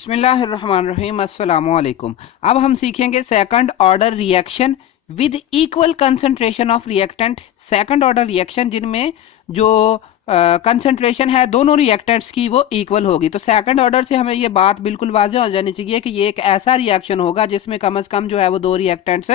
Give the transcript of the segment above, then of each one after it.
बिस्मिल्लाहिर्रहमानिर्रहीम अस्सलामु अलैकुम। अब हम सीखेंगे second order reaction with equal concentration of reactant. Second order reaction जिनमें जो कंसंट्रेशन है दोनों रिएक्टेंट्स की वो इक्वल होगी। तो सेकंड ऑर्डर से हमें ये बात बिल्कुल वाज़ेह हो जानी चाहिए कि ये एक ऐसा रिएक्शन होगा जिसमें कम से कम जो है वो दो रिएक्टेंट्स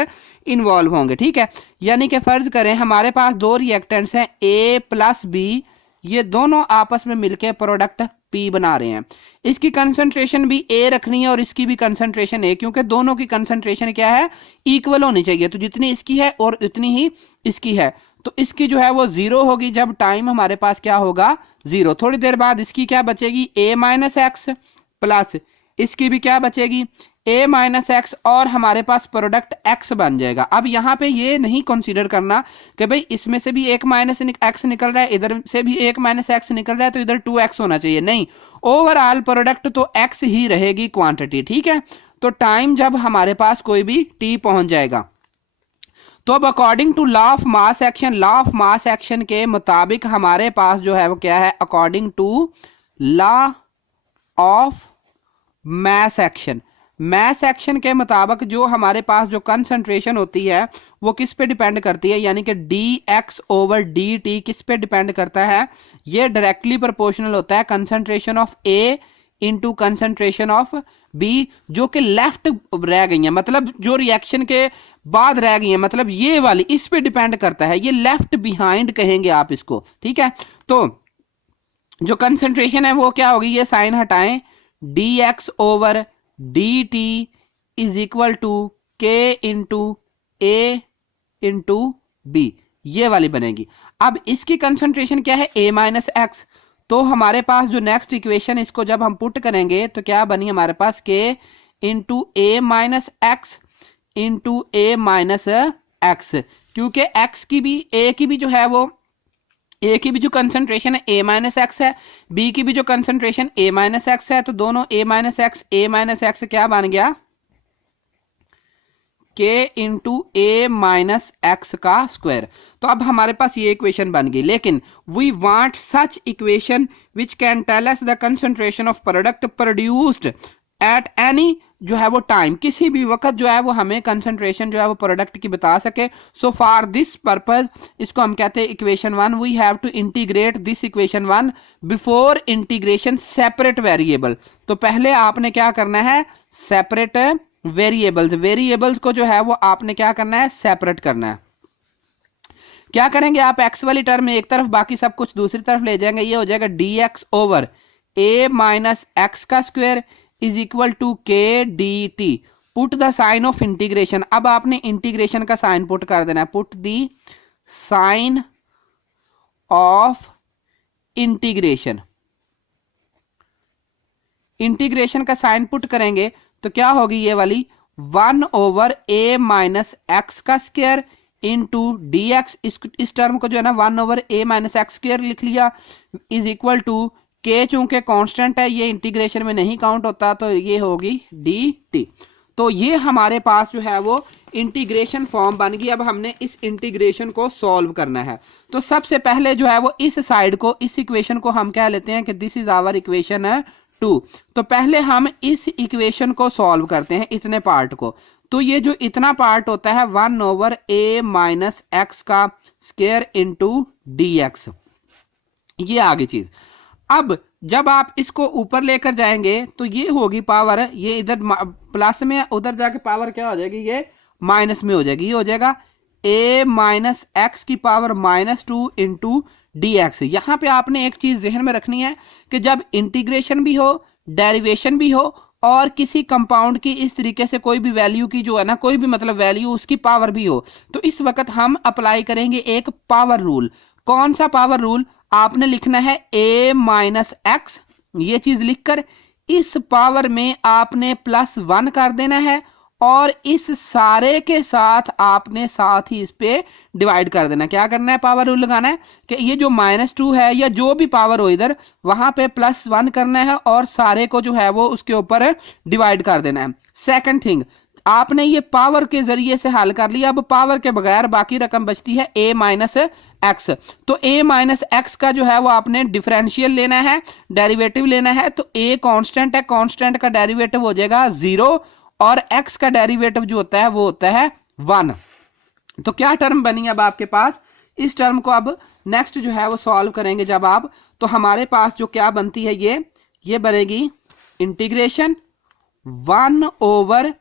इन्वॉल्व होंगे। ठीक है, यानी कि फ़र्ज़ करें हमारे पास दो रिएक्टेंट्स हैं ए प्लस बी, ये दोनों आपस में मिलकर प्रोडक्ट पी बना रहे हैं। इसकी कंसंट्रेशन भी ए रखनी है और इसकी भी कंसंट्रेशन ए, क्योंकि दोनों की कंसंट्रेशन क्या है, इक्वल होनी चाहिए। तो जितनी इसकी है और उतनी ही इसकी है, तो इसकी जो है वो जीरो होगी जब टाइम हमारे पास क्या होगा, जीरो। थोड़ी देर बाद इसकी क्या बचेगी, ए माइनस एक्स, प्लस इसकी भी क्या बचेगी, ए माइनस एक्स, और हमारे पास प्रोडक्ट एक्स बन जाएगा। अब यहाँ पे ये नहीं कंसीडर करना कि भाई इसमें से भी एक माइनस एक्स निकल रहा है, इधर से भी एक माइनस एक्स निकल रहा है, तो इधर 2x होना चाहिए। नहीं, ओवरऑल प्रोडक्ट तो x ही रहेगी क्वांटिटी। ठीक है, तो टाइम जब हमारे पास कोई भी t पहुंच जाएगा, तो अब according to law of mass action, law of mass action के मुताबिक हमारे पास जो है वो क्या है, according to law of mass action, mass action के मुताबिक जो हमारे पास जो कंसंट्रेशन होती है वो किस पे डिपेंड करती है, यानी कि dx ओवर dt किस पे डिपेंड करता है, ये डायरेक्टली प्रोपोर्शनल होता है concentration of A into concentration of B, जो कि लेफ्ट रह गई है, मतलब जो रिएक्शन के बाद रह गई है, मतलब ये वाली इस पे डिपेंड करता है, ये लेफ्ट बिहाइंड कहेंगे आप इसको। ठीक है, तो जो कंसंट्रेशन है वो क्या होगी, ये साइन हटाएं, dx over dt is equal to k into A into B, ये वाली बनेगी। अब इसकी कंसंट्रेशन क्या है, a माइनस एक्स, तो हमारे पास जो नेक्स्ट इक्वेशन इसको जब हम पुट करेंगे तो क्या बनी हमारे पास, k इंटू ए माइनस एक्स इंटू ए माइनस एक्स, क्योंकि x की भी a की भी जो है वो ए की भी जो कंसंट्रेशन है ए माइनस एक्स है, बी की भी जो कंसंट्रेशन ए माइनस एक्स है, तो दोनों ए माइनस एक्स क्या बन गया, के इंटू ए माइनस एक्स का स्क्वायर। तो अब हमारे पास ये इक्वेशन बन गई, लेकिन we want such equation which can tell us the concentration of product produced at any जो है वो टाइम, किसी भी वक्त जो है वो हमें कंसंट्रेशन जो है वो प्रोडक्ट की बता सके। सो फॉर दिस पर्पज इसको हम कहते हैं equation one. We have to integrate this equation one before integration separate variable. तो पहले आपने क्या करना है, सेपरेट वेरिएबल्स को जो है वो आपने क्या करना है, सेपरेट करना है। क्या करेंगे आप, एक्स वाली टर्म एक तरफ बाकी सब कुछ दूसरी तरफ ले जाएंगे, ये हो जाएगा dx over a minus x का square is equal to K D T. Put the sign of integration, अब आपने इंटीग्रेशन का साइन पुट कर देना है, put the sign of integration, integration का साइन पुट करेंगे तो क्या होगी ये वाली, 1 ओवर a माइनस एक्स का स्क्वायर इंटू डी एक्स, इस टर्म को जो है ना 1 over a minus X square लिख लिया, इज इक्वल टू के, चूंकि कांस्टेंट है ये इंटीग्रेशन में नहीं काउंट होता, तो ये होगी डी टी। तो ये हमारे पास जो है वो इंटीग्रेशन फॉर्म बन गई। अब हमने इस इंटीग्रेशन को सॉल्व करना है, तो सबसे पहले जो है वो इस साइड को, इस इक्वेशन को हम कह लेते हैं कि दिस इज आवर इक्वेशन है 2। तो पहले हम इस इक्वेशन को सॉल्व करते हैं, इतने पार्ट को। तो ये जो इतना पार्ट होता है 1 ओवर a माइनस एक्स का स्क्वायर इंटू डी एक्स, ये आगे चीज। अब जब आप इसको ऊपर लेकर जाएंगे तो ये होगी पावर, ये इधर प्लस में, उधर जाके पावर क्या हो जाएगी, ये माइनस में हो जाएगी, ये हो जाएगा a माइनस एक्स की पावर -2 इंटू डी एक्स। यहां पे आपने एक चीज जहन में रखनी है कि जब इंटीग्रेशन भी हो, डेरिवेशन भी हो, और किसी कंपाउंड की इस तरीके से कोई भी वैल्यू की जो है ना, कोई भी मतलब वैल्यू उसकी पावर भी हो, तो इस वक्त हम अप्लाई करेंगे एक पावर रूल। कौन सा पावर रूल, आपने लिखना है a माइनस एक्स, ये चीज लिखकर इस पावर में आपने +1 कर देना है, और इस सारे के साथ आपने साथ ही इस पे डिवाइड कर देना। क्या करना है, पावर रूल लगाना है कि ये जो -2 है या जो भी पावर हो इधर, वहां पे +1 करना है और सारे को जो है वो उसके ऊपर डिवाइड कर देना है। सेकंड थिंग, आपने ये पावर के जरिए से हल कर लिया। अब पावर के बगैर बाकी रकम बचती है a माइनस एक्स। तो a माइनस एक्स का जो है वो आपने डिफरेंशियल लेना है, डेरिवेटिव लेना है। तो a कांस्टेंट है, कांस्टेंट का डेरिवेटिव हो जाएगा 0 और x का डेरिवेटिव जो होता है वो होता है 1। तो क्या टर्म बनी अब आपके पास? इस टर्म को अब नेक्स्ट जो है वो सॉल्व करेंगे जब आप, तो हमारे पास जो क्या बनती है ये बनेगी integration 1 over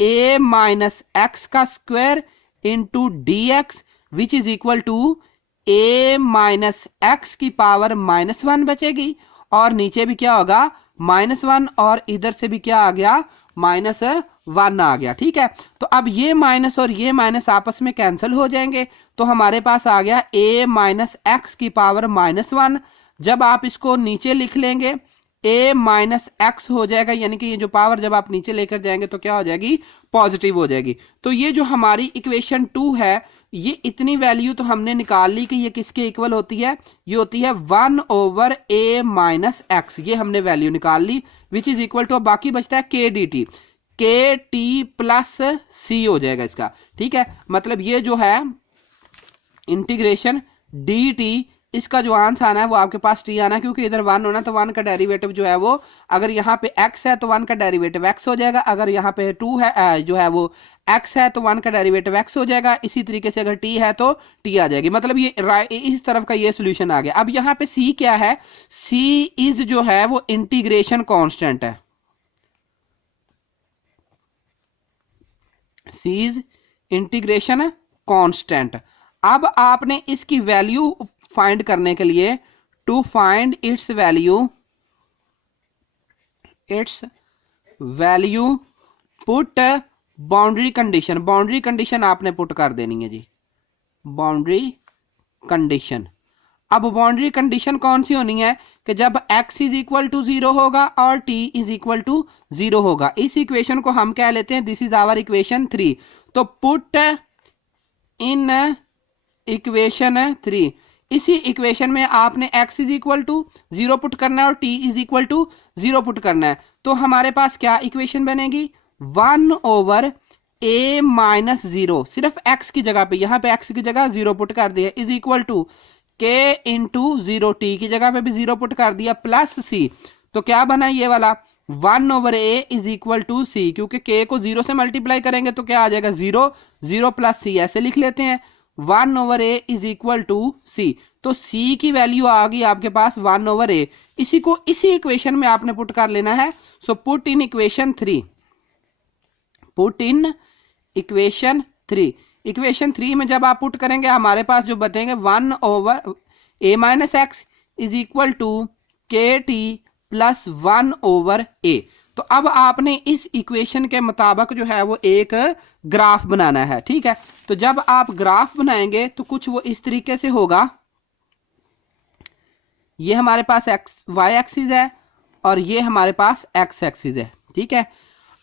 a minus x का square into D x which is equal to a minus x की पावर -1 बचेगी और नीचे भी क्या होगा -1 और इधर से भी क्या आ गया -1 आ गया। ठीक है, तो अब ये माइनस और ये माइनस आपस में कैंसिल हो जाएंगे। तो हमारे पास आ गया a माइनस एक्स की पावर -1। जब आप इसको नीचे लिख लेंगे a माइनस एक्स हो जाएगा, यानी कि ये जो पावर जब आप नीचे लेकर जाएंगे तो क्या हो जाएगी, पॉजिटिव हो जाएगी। तो ये जो हमारी इक्वेशन 2 है, ये इतनी वैल्यू तो हमने निकाल ली कि ये किसके इक्वल होती है, ये होती है 1 ओवर a माइनस एक्स। ये हमने वैल्यू निकाल ली विच इज इक्वल टू, बाकी बचता है k डी टी, के टी प्लस सी हो जाएगा इसका। ठीक है, मतलब ये जो है इंटीग्रेशन डी टी, इसका जो आंसर आना है वो आपके पास टी आना है, क्योंकि इधर 1 होना, तो 1 का डेरिवेटिव जो है वो, अगर यहाँ पे x है तो 1 का डेरिवेटिव x हो जाएगा, अगर यहाँ पे 2 है जो है वो x है तो 1 का डेरिवेटिव x हो जाएगा। इसी तरीके से अगर t है तो t आ जाएगी। मतलब ये इस तरफ का ये सोल्यूशन आ गया। अब यहाँ पे c क्या है, c इज जो है वो इंटीग्रेशन कांस्टेंट है, c इज इंटीग्रेशन कांस्टेंट। अब आपने इसकी वैल्यू फाइंड करने के लिए, to find its value put boundary condition. Boundary condition आपने पुट कर देनी है जी, बाउंड्री कंडीशन। अब बाउंड्री कंडीशन कौन सी होनी है कि जब x इज इक्वल टू 0 होगा और t इज इक्वल टू 0 होगा। इस इक्वेशन को हम क्या लेते हैं, दिस इज आवर इक्वेशन 3। तो पुट इन इक्वेशन 3, इसी इक्वेशन में आपने x is equal to 0 put करना है और t is equal to 0 put करना है। तो हमारे पास क्या इक्वेशन बनेगी, 1 ओवर a माइनस 0, सिर्फ x की जगह पे, यहाँ पे x की जगह 0 पुट कर दिया, is equal to k into 0, t की जगह पे भी 0 पुट कर दिया, प्लस c। तो क्या बना ये वाला 1 over a is equal to c, क्योंकि k को 0 से मल्टीप्लाई करेंगे तो क्या आ जाएगा 0, 0 प्लस c, ऐसे लिख लेते हैं 1 over a is equal to c। तो c की वैल्यू आ गई आपके पास 1 ओवर a। इसी को इसी इक्वेशन में आपने पुट कर लेना है। So put in equation 3, put in equation 3। Equation 3 में जब आप पुट करेंगे हमारे पास जो बचेंगे 1 over a minus X is equal to K T plus 1 over a। तो अब आपने इस इक्वेशन के मुताबिक जो है वो एक ग्राफ बनाना है। ठीक है, तो जब आप ग्राफ बनाएंगे तो कुछ वो इस तरीके से होगा, ये हमारे पास वाई एक्सिस है और ये हमारे पास एक्स एक्सिस है। ठीक है,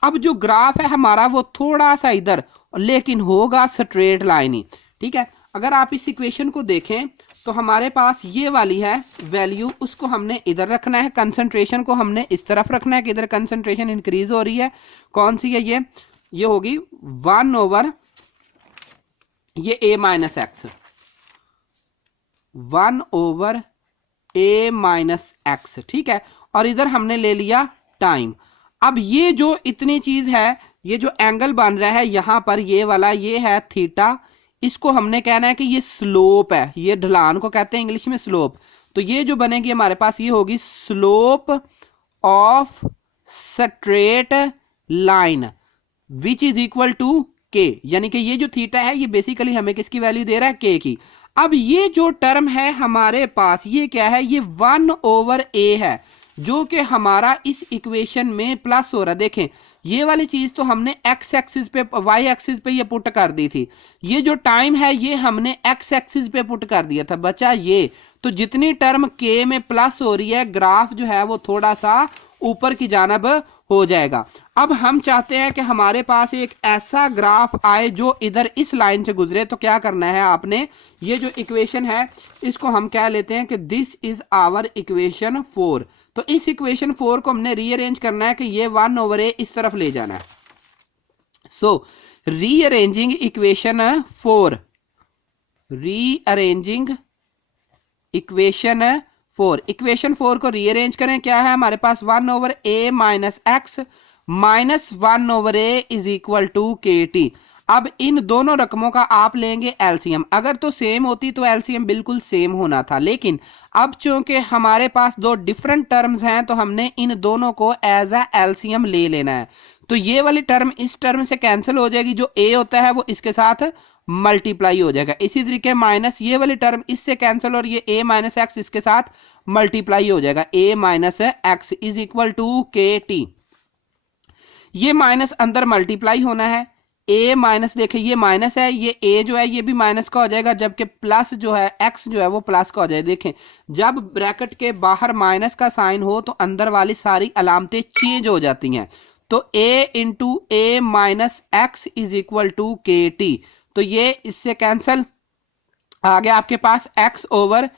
अब जो ग्राफ है हमारा वो थोड़ा सा इधर, लेकिन होगा स्ट्रेट लाइन ही। ठीक है, अगर आप इस इक्वेशन को देखें तो हमारे पास ये वाली है वैल्यू, उसको हमने इधर रखना है, कंसंट्रेशन को हमने इस तरफ रखना है कि इधर कंसंट्रेशन इंक्रीज हो रही है। कौन सी है ये होगी 1 ओवर ये a minus x, 1 over a minus X. ठीक है, और इधर हमने ले लिया टाइम। अब ये जो इतनी चीज है, ये जो एंगल बन रहा है यहां पर, ये वाला ये है थीटा, इसको हमने कहना है कि ये स्लोप है, ये ढलान को कहते हैं इंग्लिश में स्लोप। तो ये जो बनेगी हमारे पास ये होगी slope of straight line which is equal to K, यानी कि ये जो थीटा है ये बेसिकली हमें किसकी वैल्यू दे रहा है, के की। अब ये जो टर्म है हमारे पास ये क्या है, ये 1 ओवर a है, जो कि हमारा इस इक्वेशन में प्लस हो रहा है। देखें ये वाली चीज तो हमने x एक्सिस पे, y एक्सिस पे ये पुट कर दी थी, ये जो टाइम है ये हमने x एक्सिस पे पुट कर दिया था, बचा ये। तो जितनी टर्म k में प्लस हो रही है, ग्राफ जो है वो थोड़ा सा ऊपर की जानब हो जाएगा। अब हम चाहते हैं कि हमारे पास एक ऐसा ग्राफ आए जो इधर इस लाइन से गुजरे। तो क्या करना है आपने, ये जो इक्वेशन है इसको हम क्या लेते हैं कि दिस इज आवर इक्वेशन 4। तो इस इक्वेशन 4 को हमने रीअरेंज करना है कि ये 1 ओवर a इस तरफ ले जाना है। So rearranging equation 4, rearranging equation 4, equation 4 को रीअरेंज करें, क्या है हमारे पास 1/a minus x minus 1/a is equal to K T. अब इन दोनों रकमों का आप लेंगे एलसीएम, अगर तो सेम होती तो एलसीएम बिल्कुल सेम होना था, लेकिन अब चूंकि हमारे पास दो डिफरेंट टर्म्स हैं तो हमने इन दोनों को एज अ एलसीएम ले लेना है। तो ये वाली टर्म इस टर्म से कैंसिल हो जाएगी, जो ए होता है वो इसके साथ मल्टीप्लाई हो जाएगा। इसी तरीके माइनस ये वाली टर्म इससे कैंसिल और ये a माइनस एक्स इसके साथ मल्टीप्लाई हो जाएगा, a minus X is equal to K T. ये माइनस अंदर मल्टीप्लाई होना है, a माइनस, देखिए ये माइनस है, ये a जो है ये भी माइनस का हो जाएगा, जबकि प्लस जो है x जो है वो प्लस का हो जाएगा। देखें जब ब्रैकेट के बाहर माइनस का साइन हो तो अंदर वाली सारी अलामतें चेंज हो जाती हैं। तो a into A minus X is equal to K T, तो ये इससे कैंसिल आ गया आपके पास x over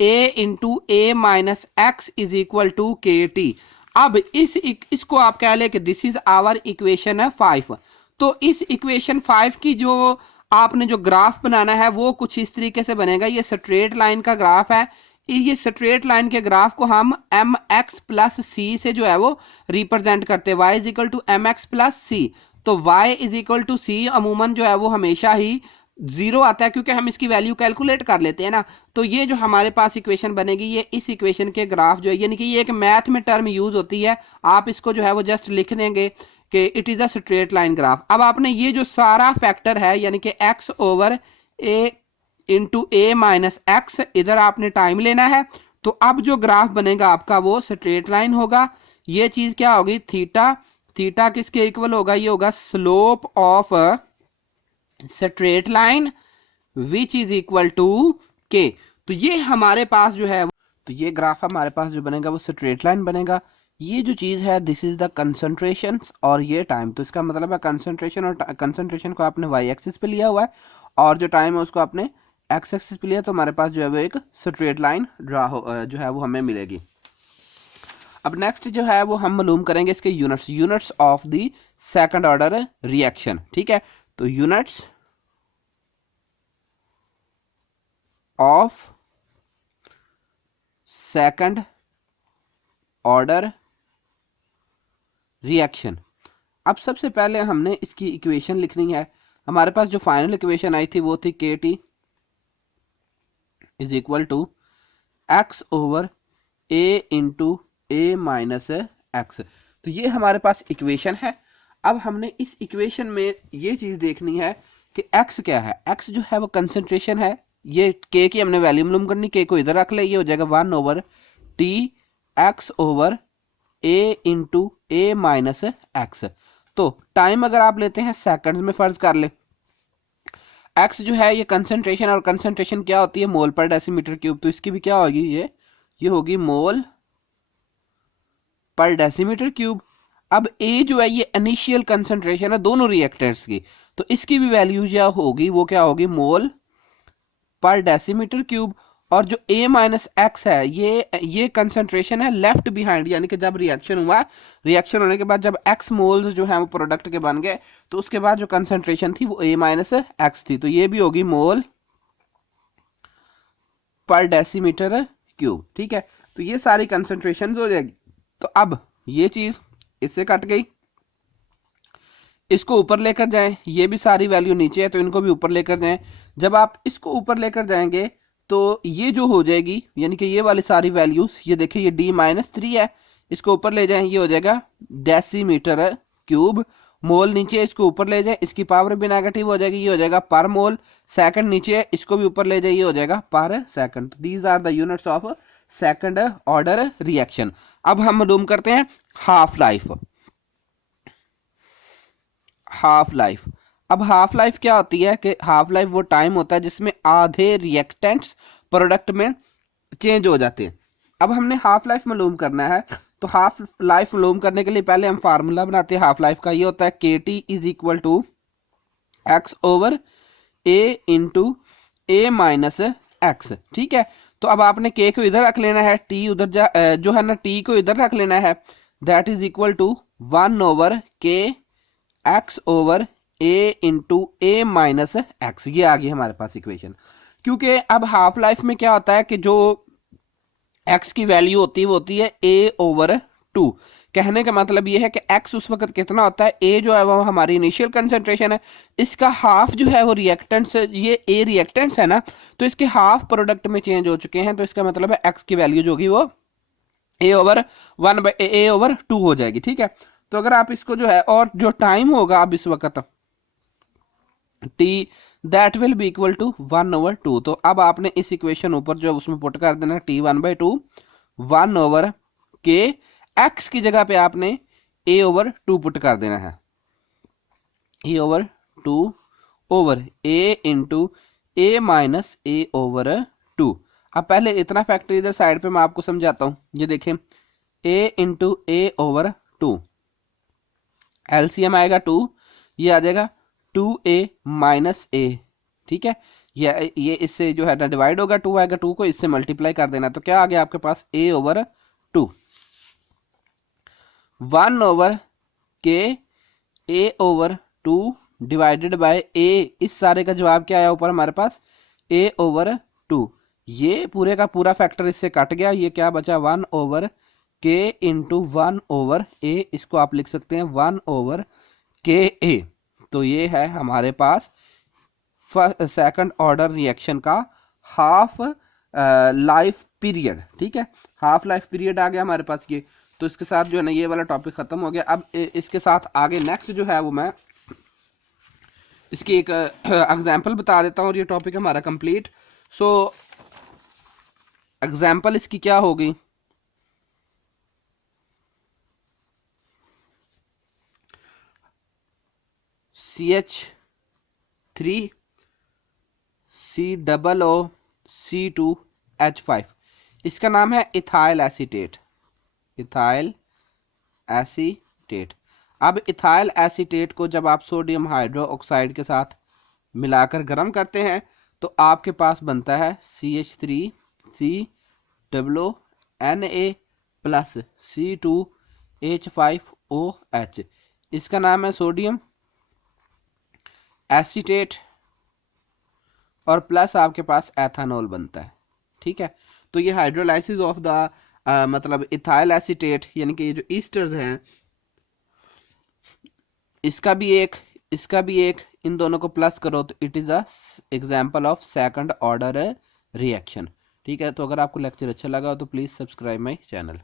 a into A minus X is equal to K T. अब इसको आप कह ले कि दिस इज आवर इक्वेशन 5। तो इस इक्वेशन 5 की जो आपने जो ग्राफ बनाना है वो कुछ इस तरीके से बनेगा। ये स्ट्रेट लाइन का ग्राफ है, ये स्ट्रेट लाइन के ग्राफ को हम एम एक्स प्लस सी से जो है वो रिप्रेजेंट करते हैं, y is equal to m x plus c. तो y is equal to c अमूमन जो है वो हमेशा ही 0 आता है, क्योंकि हम इसकी वैल्यू कैलकुलेट कर लेते हैं ना। तो ये जो हमारे पास इक्वेशन बनेगी ये इस इक्वेशन के ग्राफ जो है, यानी कि ये एक मैथ में टर्म यूज होती है, आप इसको जो है वो जस्ट लिख देंगे कि it is a straight line graph. अब आपने ये जो सारा फैक्टर है यानी कि x over a into A minus x, इधर आपने टाइम लेना है। तो अब जो ग्राफ बनेगा आपका वो स्ट्रेट लाइन होगा। ये चीज क्या होगी, थीटा, थीटा किसके इक्वल होगा, ये होगा slope of straight line which is equal to K. तो ये हमारे पास जो है, तो ये ग्राफ हमारे पास जो बनेगा वो स्ट्रेट लाइन बनेगा। ये जो चीज है दिस इज द कंसंट्रेशन और ये टाइम, तो इसका मतलब है कंसंट्रेशन, और कंसंट्रेशन को आपने वाई एक्सिस पे लिया हुआ है और जो टाइम है उसको आपने एक्स एक्सिस पे लिया, तो हमारे पास जो है वो एक स्ट्रेट लाइन ड्रा जो है वो हमें मिलेगी। अब नेक्स्ट जो है वो हम मालूम करेंगे इसके units, units of the second order reaction. ठीक है, तो units of second order reaction. अब सबसे पहले हमने इसकी इक्वेशन लिखनी है। हमारे पास जो फाइनल इक्वेशन आई थी वो थी K T is equal to X over A into A minus X. तो ये हमारे पास इक्वेशन है। अब हमने इस इक्वेशन में ये चीज देखनी है कि x क्या है। x जो है वो कंसंट्रेशन है, ये k की हमने वैल्यू मालूम करनी, k को इधर रख ले, ये हो जाएगा 1 over T x over a into A minus X. तो टाइम अगर आप लेते हैं सेकंड्स में फर्ज कर ले, x जो है ये कंसंट्रेशन, और कंसंट्रेशन क्या होती है मोल पर डेसीमीटर क्यूब, तो इसकी भी क्या होगी, ये होगी मोल पर डेसीमीटर क्यूब। अब a जो है ये इनिशियल कंसंट्रेशन है दोनों रिएक्टर्स की, तो इसकी भी वैल्यू जो होगी वो क्या होगी, मोल पर डेसीमीटर क्यूब। और जो a माइनस एक्स है ये कंसंट्रेशन है लेफ्ट बिहाइंड, यानी कि जब रिएक्शन हुआ, रिएक्शन होने के बाद जब x मोल्स जो है वो प्रोडक्ट के बन गए, तो उसके बाद जो कंसंट्रेशन थी वो a माइनस एक्स थी, तो ये भी होगी मोल पर डेसीमीटर क्यूब। ठीक है, तो ये सारी कंसंट्रेशन हो जाएगी। तो अब ये चीज इससे कट गई, इसको ऊपर लेकर जाएं, ये भी सारी वैल्यू नीचे है तो इनको भी ऊपर लेकर जाएं। जब आप इसको ऊपर लेकर जाएंगे तो ये जो हो जाएगी, यानी कि ये वाली सारी वैल्यूज, ये देखिए ये d-3 है, इसको ऊपर ले जाएं, ये हो जाएगा डेसीमीटर क्यूब। मोल नीचे है, इसको ऊपर ले जाए, इसकी पावर भी नेगेटिव हो जाएगी, ये हो जाएगा पर मोल। सेकंड नीचे है, इसको भी ऊपर ले जाए, ये हो जाएगा पर second. These are the units of second order reaction. अब हम मालूम करते हैं हाफ लाइफ। हाफ लाइफ, अब हाफ लाइफ क्या होती है कि हाफ लाइफ वो टाइम होता है जिसमें आधे रिएक्टेंट्स प्रोडक्ट में चेंज हो जाते हैं। अब हमने हाफ लाइफ मालूम करना है, तो हाफ लाइफ मालूम करने के लिए पहले हम फार्मूला बनाते हैं हाफ लाइफ का। ये होता है K T is equal to X over A into A minus X. ठीक है, तो अब आपने के को इधर रख लेना है, टी उधर जो है ना टी को इधर रख लेना है, that is equal to 1 over K X over A into A minus X, ये आ गई हमारे पास इक्वेशन। क्योंकि अब हाफ लाइफ में क्या होता है कि जो एक्स की वैल्यू होती है वो होती है ए ओवर टू। कहने का मतलब ये है कि एक्स उस वक्त कितना होता है, ए जो है वो हमारी इनिशियल कंसेंट्रेशन है, इसका हाफ जो है वो रिएक्टेंट्स, ये ए रिएक्टेंट्स है ना, तो इसके हाफ प्रोडक्ट में चेंज हो चुके हैं, तो इसका मतलब है एक्स की वैल्यू जो होगी वो a over one by a over two हो जाएगी। ठीक है, तो अगर आप इसको जो है, और जो टाइम होगा अब इस वक्त T, that will be equal to 1/2। तो अब आपने इस इक्वेशन ऊपर जो उसमें पुट कर देना टी 1/2 1/के, एक्स की जगह पे आपने ए ओवर टू पुट कर देना है, a over two over A into A minus a over two. अब पहले इतना फैक्टर इधर साइड पे मैं आपको समझाता हूं, ये देखें a into a over two, LCM आएगा 2, ये आ जाएगा 2a माइनस ए। ठीक है, ये इससे जो है ना डिवाइड होगा, 2 आएगा, 2 को इससे मल्टीप्लाई कर देना, तो क्या आ गया आपके पास a over 2 1/के a over 2 divided by a। इस सारे का जवाब क्या आया ऊपर हमारे पास a ओवर 2, ये पूरे का पूरा फैक्टर इससे कट गया, ये क्या बचा 1/के इंटू 1/a, इसको आप लिख सकते हैं 1/ka। तो ये है हमारे पास सेकंड ऑर्डर रिएक्शन का हाफ लाइफ पीरियड। ठीक है, हाफ लाइफ पीरियड आ गया हमारे पास ये। तो इसके साथ जो है ना ये वाला टॉपिक खत्म हो गया। अब इसके साथ आगे नेक्स्ट जो है वो मैं इसकी एक एग्जांपल बता देता हूँ और ये टॉपिक हमारा कंप्लीट। सो एग्जांपल इसकी क्या होगी, CH3 COO C2H5, इसका नाम है इथाइल एसीटेट, इथाइल एसीटेट। अब इथाइल एसीटेट को जब आप सोडियम हाइड्रो ऑक्साइड के साथ मिलाकर गर्म करते हैं तो आपके पास बनता है CH3COONA प्लस C2H5OH, इसका नाम है सोडियम एसीटेट, और प्लस आपके पास एथानॉल बनता है। ठीक है, तो ये हाइड्रोलाइसिस ऑफ द मतलब इथाइल एसीटेट, यानी कि ये जो ईस्टर्स हैं, इसका भी एक, इन दोनों को प्लस करो तो it is a example of second order reaction. ठीक है, तो अगर आपको लेक्चर अच्छा लगा हो तो प्लीज सब्सक्राइब माय चैनल।